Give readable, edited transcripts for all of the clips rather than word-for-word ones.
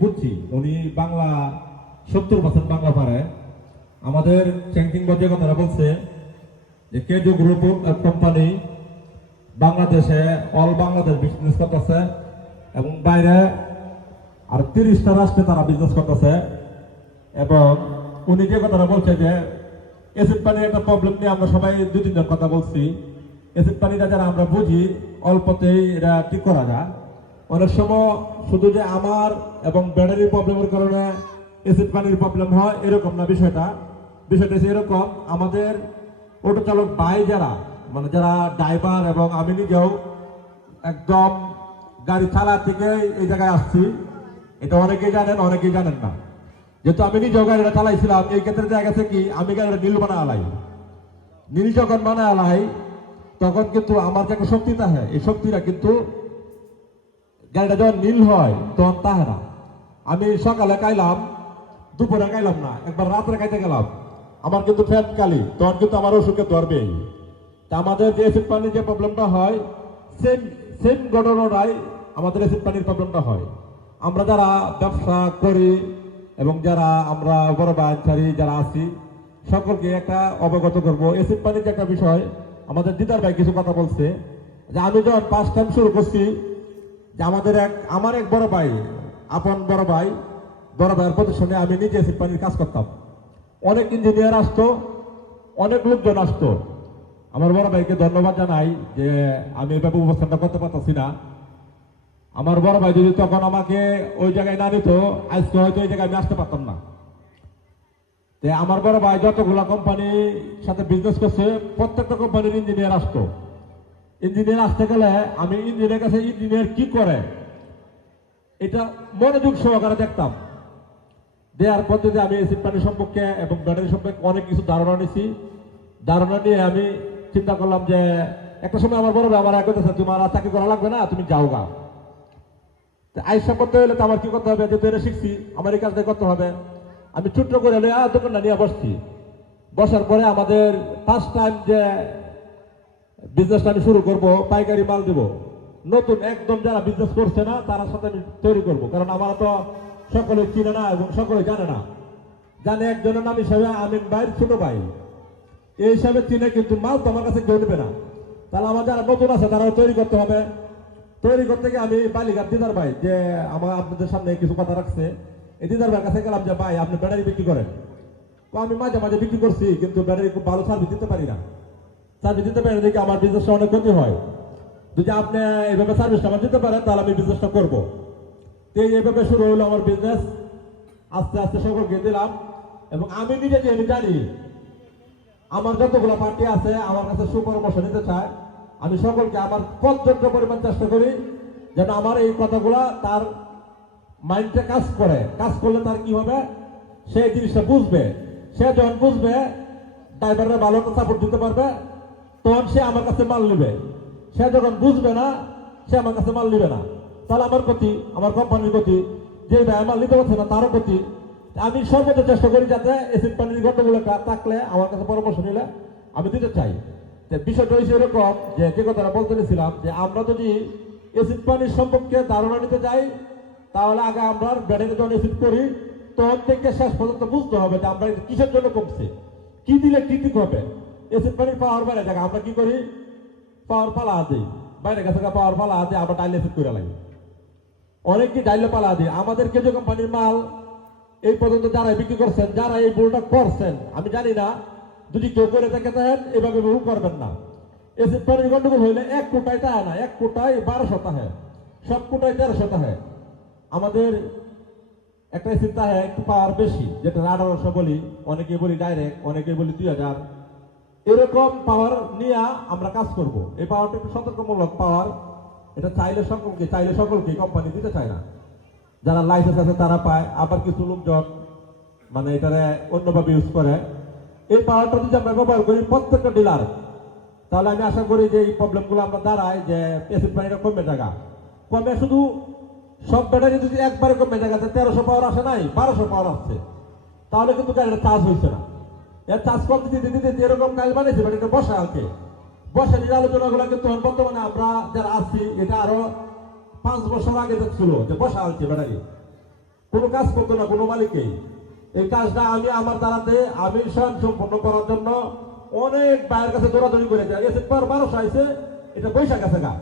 বুঝছি উনি বাংলা 70% বাংলা পারে। আমাদের চ্যাংকিং বজে কথাটা বলছে যে কেজু গ্রুপ কোম্পানি বাংলাদেশে অল বাংলাদেশ বিজনেস করতেছে এবং বাইরে আর 30টা রাষ্ট্রে তারা বিজনেস করতেছে। এবং উনি যে কথাটা বলছে যে এসিড পানির একটা প্রবলেম নিয়ে আমরা সবাই 2-3 জন কথা বলছি। এসিড পানিটা যারা আমরা বুঝি অল্পতেই এটা ঠিক করা যায়। অনেক সময় শুধু যে আমার এবং ব্যাটারির প্রবলেমের কারণে এসিড পানির প্রবলেম হয় এরকম না। বিষয়টা এরকম, আমাদের অটো চালক ভাই যারা মানে যারা ড্রাইভার এবং আমি নিজেও একদম গাড়ি চালা থেকে এই জায়গায় আসছি, এটা অনেকেই জানেন না। যেহেতু আমি নিজেও গাড়িটা চালাইছিলাম, এই ক্ষেত্রে দেখা গেছে কি আমি গাড়িটা নীল বানায় নীল যখন বানায় তখন কিন্তু আমার যে একটা শক্তি থাকে, এই শক্তিটা কিন্তু গাড়িটা যখন নীল হয় তখন তাহে না। আমি সকালে খাইলাম, দুপুরে খাইলাম না, একবার রাত্রে খাইতে গেলাম, আমার কিন্তু ফ্যাট কালি, তখন কিন্তু আমার অসুখে ধরবেই। তা আমাদের যে অ্যাসিড পানির যে প্রবলেমটা হয় সেম ঘটনাটাই আমাদের অ্যাসিড পানির প্রবলেমটা হয়। আমরা যারা ব্যবসা করি এবং যারা আমরা বড় বাচ্চারি যারা আছি সকলকে একটা অবগত করবো অ্যাসিড পানির যে একটা বিষয়। আমাদের দিদার ভাই কিছু কথা বলছে যে আমি যখন ফার্স্ট টাইম শুরু করছি যে আমার এক বড় ভাই, আপন বড় ভাইয়ের প্রতিষ্ঠানে আমি নিজে অ্যাসিড পানির কাজ করতাম। অনেক ইঞ্জিনিয়ার আসতো, অনেক লোকজন আসতো। আমার বড় ভাইকে ধন্যবাদ জানাই যে আমি এভাবে উপস্থানটা করতে পারতেছি না। আমার বড় ভাই যদি তখন আমাকে ওই জায়গায় না নিত, আজকে হয়তো ওই জায়গায় আমি আসতে পারতাম না। আমার বড় ভাই যতগুলা কোম্পানির সাথে বিজনেস করছে প্রত্যেকটা কোম্পানির ইঞ্জিনিয়ার আসতো। ইঞ্জিনিয়ার আসতে গেলে আমি ইঞ্জিনিয়ার কাছে ইঞ্জিনিয়ার কি করে এটা মনোযোগ সহকারে দেখতাম। দেওয়ার পদ্ধতি আমি অ্যাসিড পানি সম্পর্কে এবং ব্যাটারি সম্পর্কে অনেক কিছু ধারণা নিছি। ধারণা নিয়ে আমি চিন্তা করলাম যে একটা সময় আমার বড় ভাই আমার এক কথা, তোমার আর চাকরি করা লাগবে না, তুমি যাও গা। আইসা করতে হলে তো আমার কি করতে হবে, যেহেতু এটা শিখছি আমার এই কাজটা করতে হবে। আমি ছোট্ট করে দোকানটা নিয়ে বসছি। বসার পরে আমাদের ফার্স্ট টাইম যে বিজনেসটা আমি শুরু করব, পাইকারি মাল দেবো, নতুন একদম যারা বিজনেস করছে না তার সাথে আমি তৈরি করব। কারণ আমার তো সকলে চিনে না এবং সকলে জানে না। জানে একজনের নাম হিসাবে আমিন ভাইয়ের ছোট ভাই, এই হিসাবে চিনে, কিন্তু মাল তো আমার কাছে কেউ নেবে না। তাহলে আমার যারা নতুন আছে তারাও তৈরি করতে হবে। তৈরি করতে গিয়ে আমি বালিঘাট দিদার ভাই যে আমার আপনাদের সামনে কিছু কথা রাখছে, এই দিদার ভাইয়ের কাছে গেলাম যে ভাই আপনি ব্যাটারি বিক্রি করেন। তো আমি মাঝে মাঝে বিক্রি করছি, কিন্তু ব্যাটারি খুব ভালো সার্ভিস দিতে পারি না। সার্ভিস দিতে পারি দেখি আমার বিজনেসটা অনেক ক্ষতি হয়। যদি আপনি এইভাবে সার্ভিসটা আমার দিতে পারেন তাহলে আমি বিজনেসটা করবো। তো এইভাবে শুরু হলো আমার বিজনেস। আস্তে আস্তে সকলকে দিলাম এবং আমি নিজে আমি জানি আমার যতগুলো পার্টি আছে আমার কাছে সুপরামর্শ নিতে চায়, আমি সকলকে আমার পর্যাপ্ত পরিমাণ চেষ্টা করি যেন আমার এই কথাগুলা তার মাইন্ডে কাজ করলে তার কি হবে, সে জিনিসটা বুঝবে। সে যখন বুঝবে ড্রাইভাররা ভালো সাপোর্ট দিতে পারবে, তখন সে আমার কাছে মাল নেবে। সে যখন বুঝবে না, সে আমার কাছে মাল নেবে না। তাহলে আমার ক্ষতি, আমার কোম্পানির ক্ষতি, যে ভাই মাল নিতে পারছে না তারও ক্ষতি। আমি সর্বোচ্চ চেষ্টা করি যাতে অ্যাসিড পানির ঘটনাগুলো থাকলে আমার কাছে পরামর্শ নিলে আমি দিতে চাই। বিষয়টা হয়েছে এরকম যে কথাটা বলতে চাইছিলাম যে আমরা যদি অ্যাসিড পানির সম্পর্কে ধারণা নিতে চাই তাহলে আগে আমরা ব্যাটারি যখন অ্যাসিড করি তখন থেকে শেষ পর্যন্ত বুঝতে হবে যে আমরা কিসের জন্য কমছে, কি দিলে কি ঠিক হবে। অ্যাসিড পানির পাওয়ার বাইরে জায়গা আমরা কি করি, পাওয়ার পালা দিই বাইরে কাছে, পাওয়ার পালা দিয়ে আবার ডাইল অ্যাসিড করে লাগে, অনেককে ডাইলে পালা দিই। আমাদের কেজু কোম্পানির মাল এই পর্যন্ত যারা বিক্রি করছেন, যারা এই ভুলটা করছেন, আমি জানি না, যদি কেউ করে থাকে তাহেন এভাবে ভুল করবেন না। অ্যাসিড পানির গন্ডগোল হইলে 1 কোটায় তা না, 1 কোটায় 1200 তাহে, সব কোটায় 1300 তাহে। আমাদের একটা অ্যাসিড তাহে একটু পাওয়ার বেশি, যেটা 1800 বলি, অনেকে বলি ডাইরেক্ট, অনেকে বলি 2000, এরকম পাওয়ার নিয়ে আমরা কাজ করব। এই পাওয়ারটা একটু সতর্কমূলক পাওয়ার, এটা চাইলে সকলকে কোম্পানি দিতে চায় না। যারা লাইসেন্স আছে তারা পায়, আবার কিছু লোকজন মানে এটারে অন্যভাবে ইউজ করে। এই পাওয়ারটা যদি আমরা ব্যবহার করি প্রত্যেকটা ডিলার, তাহলে আমি আশা করি যে এই প্রবলেমগুলো আমরা দাঁড়াই যে অ্যাসিড পানিটা কমে জায়গা কমে। শুধু সব ব্যাটারি যদি একবারে কমে জায়গাতে 1300 পাওয়ার আসে নাই, 1200 পাওয়ার আসছে, তাহলে কিন্তু গাড়িটা চার্জ হয়েছে না। এর চার্জ করতে দিতে এরকম কাজ বানিয়েছে ব্যাটারিটা বসা আছে। বসে নিয়ে আলোচনাগুলো কিন্তু বর্তমানে আমরা যারা আছি, এটা আরো 5 বছর আগে ছিল যে বসা আছে ব্যাটারি। কোনো কাজ করতো না কোনো মালিকই। এই কাজটা আমি আমার দ্বারাতে আমি স্বয়ং সম্পন্ন করার জন্য অনেক ভাইয়ের কাছে দৌড়াদৌড়ি করে যাই। এসে পর 1200 আইছে, এটা বৈশাখ আছে গা।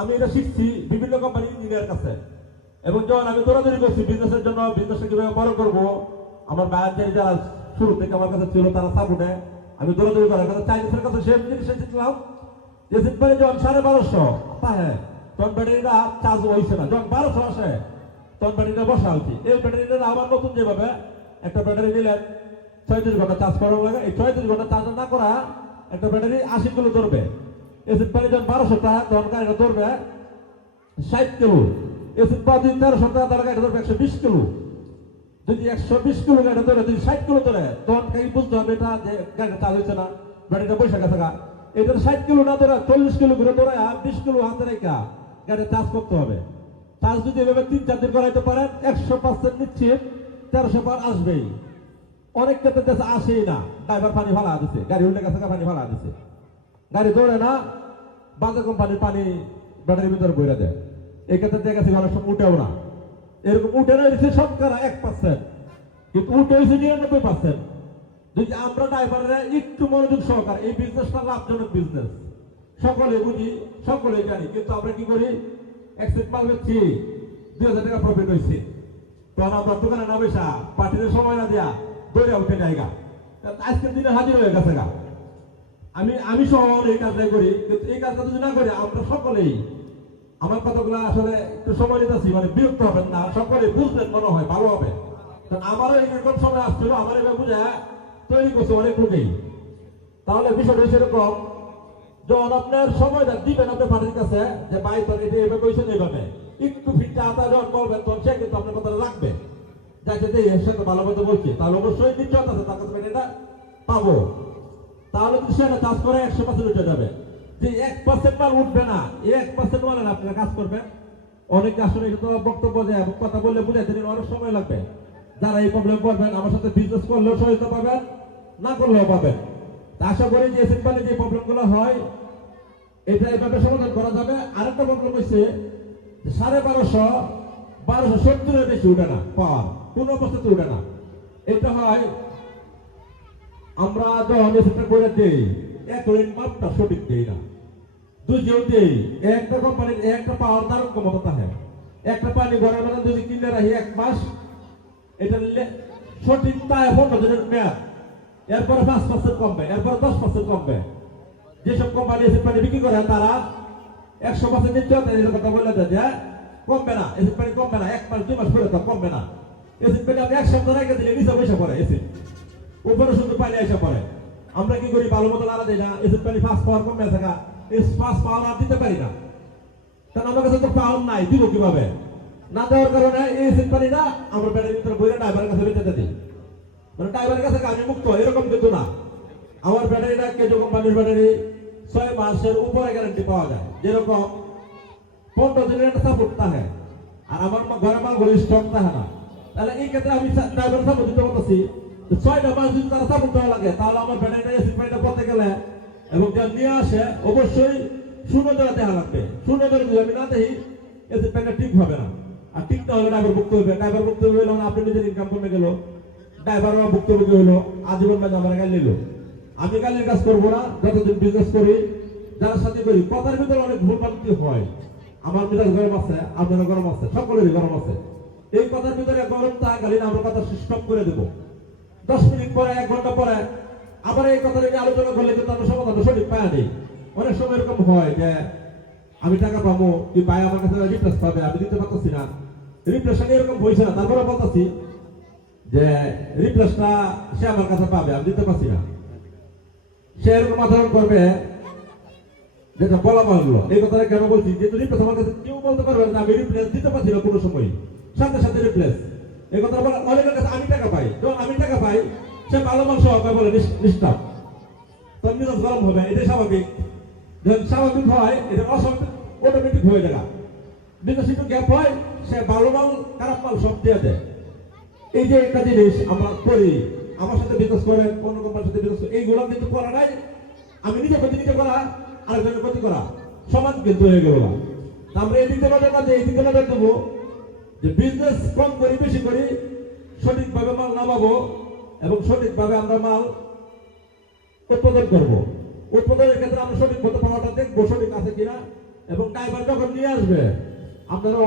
আমি এটা শিখছি বিভিন্ন কোম্পানি ইঞ্জিনিয়ার কাছে, এবং যখন আমি দৌড়াদৌড়ি করছি বিজনেসের জন্য, বিজনেসটা কিভাবে বড় করবো, আমার ভাইয়ের যারা শুরু থেকে আমার কাছে ছিল তারা সাপোর্টে আমি দৌড়াদৌড়ি করার কাছে চাইনিজের কাছে সেম জিনিস শিখলাম। এসে পরে যখন 1250 হ্যাঁ, তখন ব্যাটারিটা চার্জ হয়েছে না। যখন 1200 আসে তখন ব্যাটারিটা বসা উচিত। এই ব্যাটারিটা আবার নতুন যেভাবে একটা ব্যাটারি নিলেন 36 ঘন্টা চার্জ করার লাগে, এই 36 ঘন্টা চার্জ না করা একটা ব্যাটারি 80 কিলো ধরবে। এসিড পানি যখন 1200 টাকা তখন গাড়িটা ধরবে 60 কিলো। এসিড পানি 1300 টাকা তার গাড়িটা ধরবে 120 কিলো। যদি 120 কিলো গাড়িটা ধরে, যদি 60 কিলো ধরে, তখন কি বুঝতে হবে এটা যে গাড়িটা চার্জ হচ্ছে না, ব্যাটারিটা বসে গেছে গা। এটা 60 কিলো না ধরে 40 কিলো ঘুরে ধরে 20 কিলো হাতে রেখা গাড়ি চার্জ করতে হবে। চার্জ যদি এভাবে 3-4 দিন করাইতে পারেন 100% নিশ্চিত 1300 পার আসবেই। অনেক ক্ষেত্রে দেশে আসেই না, ড্রাইভার পানি ফালা দিচ্ছে, গাড়ি উল্টে গেছে পানি ফালা দিচ্ছে, গাড়ি দৌড়ে না, বাজার কোম্পানির পানি ব্যাটারির ভিতরে বইরা দেয়। এই ক্ষেত্রে দেখা গেছে অনেক সময় উঠেও না, এরকম উঠে না দিচ্ছে শতকরা 1%, কিন্তু উঠে হয়েছে 99%। যদি আমরা ড্রাইভাররা একটু মনোযোগ সহকারে, এই বিজনেসটা লাভজনক বিজনেস, সকলে বুঝি, সকলে জানি, কিন্তু আমরা কি করি, অ্যাক্সিডেন্ট মাল বেচছি, 2000 টাকা প্রফিট হয়েছে, তখন আমরা দোকানে না বসা পার্টির সময় না দেয়া দৌড়ে উঠে জায়গা আজকের দিনে হাজির হয়ে গেছে গা। আমি সহ এই কাজটাই করি, কিন্তু এই কাজটা যদি না করি আমরা সকলেই, আমার কথাগুলো আসলে একটু সময় নিতেছি, মানে বিরক্ত হবেন না, সকলে বুঝলেন মনে হয় ভালো হবে। আমারও এরকম সময় আসছিল, আমার এবার বুঝে তৈরি করছে অনেক লোকেই। তাহলে বিষয়টা সেরকম, যখন আপনার সময়টা দিবেন আপনার পার্টির কাছে যে ভাই তোর এটা এভাবে কইছেন, এইভাবে একটু ফিটটা আতা যখন বলবেন তখন সে কিন্তু আপনার কথাটা রাখবে, যাকে দিয়ে এর সাথে ভালো মতো বলছে, তাহলে অবশ্যই নিশ্চয় আছে তার কাছে এটা পাবো। তাহলে কিন্তু সেটা কাজ করে 100% উঠে যাবে। যে 1% মাল উঠবে না, এই 1% মালের আপনারা কাজ করবেন। অনেকে আসলে এটা তো বক্তব্য দেয়, কথা বললে বুঝাইতে অনেক সময় লাগবে। যারা এই প্রবলেম করবেন আমার সাথে বিজনেস করলেও সহায়তা পাবেন, না করলেও পাবেন। আশা করি যে সিম্পলি যে প্রবলেমগুলো হয় এটা এইভাবে সমাধান করা যাবে। আরেকটা প্রবলেম হচ্ছে 1250-1270 বেশি উঠে না, পাওয়ার কোন অবস্থাতে উঠে না। এটা হয় আমরা যখন এসিটা করে দেই, এক লাইন মাপটা সঠিক দেই না, দুইও দেই। একটা কোম্পানির একটা পাওয়ার দারুণ ক্ষমতা থাকে, একটা পানি ঘরের মধ্যে যদি কিনে রাখি 1 মাস, এটা সঠিক তাই 15 দিনের মেয়াদ, এরপরে 5% কমবে, এরপরে 10% কমবে। যেসব কোম্পানি এসিড পানি বিক্রি করে তারা 100% নিশ্চয়তা কথা বলে দেয় যে কমবে না, এসিড পানি কমবে না, 1 মাস 2 মাস পরে তো কমবে না। এসিড পানি আপনি 1 সপ্তাহ রেখে দিলে নিচে বসে পড়ে, এসিড উপরে শুধু পানি এসে পড়ে। আমরা কি করি, ভালো মতো নাড়া দিই না, এসিড পানি ফাস্ট পাওয়ার কমে থাকা, এই ফাস্ট পাওয়ার আর দিতে পারি না, কারণ আমার কাছে তো পাওয়ার নাই, দিব কিভাবে? না দেওয়ার কারণে এই এসিড পানিটা আমরা ব্যাটারির ভিতরে বইরে ড্রাইভারের কাছে বেঁচে দিই, মানে ড্রাইভারের কাছে আমি মুক্ত, এরকম কিন্তু না। আমার ব্যাটারিটা কেজো কোম্পানির ব্যাটারি 6 মাসের উপরে গ্যারান্টি পাওয়া যায়, যেরকম 15 দিনের একটা সাপোর্ট থাকে, আর আমার ঘরে মালগুলো স্টক থাকে না। তাহলে এই ক্ষেত্রে আমি ড্রাইভার সাপোর্ট দিতে বলতেছি 6টা মাস যদি তারা সাপোর্ট দেওয়া লাগে, তাহলে আমার ব্যাটারিটা এসিড পানিটা করতে গেলে এবং যা নিয়ে আসে অবশ্যই 0 ধরে দেখা লাগবে। 0 ধরে যদি আমি না দেখি এসিড পানিটা ঠিক হবে না। আর ঠিক না হলে ড্রাইভার ভুক্ত হবে, ড্রাইভার ভুক্ত হইলে আপনি নিজের ইনকাম কমে গেল, ড্রাইভারও ভুক্তভোগী হইলো, আজীবন মাঝে আমার গাল নিল। আমি গালের কাজ করবো না, যতদিন বিজনেস করি, যার সাথে করি, কথার ভিতরে অনেক ভুল ভ্রান্তি হয়। আমার মেজাজ গরম আছে, আপনার গরম আছে, সকলেরই গরম আছে। এই কথার ভিতরে গরম তা গালি না, আমরা কথা স্টপ করে দেবো। 10 মিনিট পরে, 1 ঘন্টা পরে আবার এই কথা নিয়ে আলোচনা করলে কিন্তু আমরা সমাধান সঠিক পাওয়া নেই। অনেক সময় এরকম হয় যে আমি টাকা পাবো, কি ভাই আমার কাছে রিপ্লেস পাবে, আমি দিতে পারতেছি না, রিপ্লেসটা এরকম হয়েছে না, তারপরে বলতেছি যে রিপ্লেসটা সে আমার কাছে পাবে, আমি দিতে পারছি না। সে এরকম আচরণ করবে, যেটা বলা মালগুলো। এই কথাটা কেন বলছি, যেহেতু রিপ্লেস আমার কাছে কেউ বলতে পারবে না আমি রিপ্লেস দিতে পারছি না কোনো সময়, সাথে সাথে রিপ্লেস। এই কথা বলা অনেকের কাছে আমি টাকা পাই, যখন আমি টাকা পাই সে ভালো মাল সহকারে বলে নিষ্ঠা, তোর মেজাজ গরম হবে, এটাই স্বাভাবিক। যখন স্বাভাবিক হয় এটা অস্বাভাবিক অটোমেটিক হয়ে যায়, বিজনেস একটু গ্যাপ হয়, সে ভালো মাল খারাপ মাল সব দিয়ে দেয়। এই যে একটা জিনিস আমরা করি, আমার সাথে বিজনেস করে, অন্য কোম্পানির সাথে বিজনেস করে, এইগুলো কিন্তু করা নাই। আমি নিজে ক্ষতি নিজে করা, আরেকজনের ক্ষতি করা, সমান কিন্তু হয়ে গেল। আমরা এই দিকে নজর না, এই দিকে নজর দেবো, যে বিজনেস কম করি বেশি করি সঠিকভাবে মাল নামাবো এবং সঠিকভাবে আমরা মাল উৎপাদন করব। উৎপাদনের ক্ষেত্রে আমরা সঠিক মতো পাওয়াটা দেখবো সঠিক আছে কিনা, এবং ড্রাইভার যখন নিয়ে আসবে আপনারা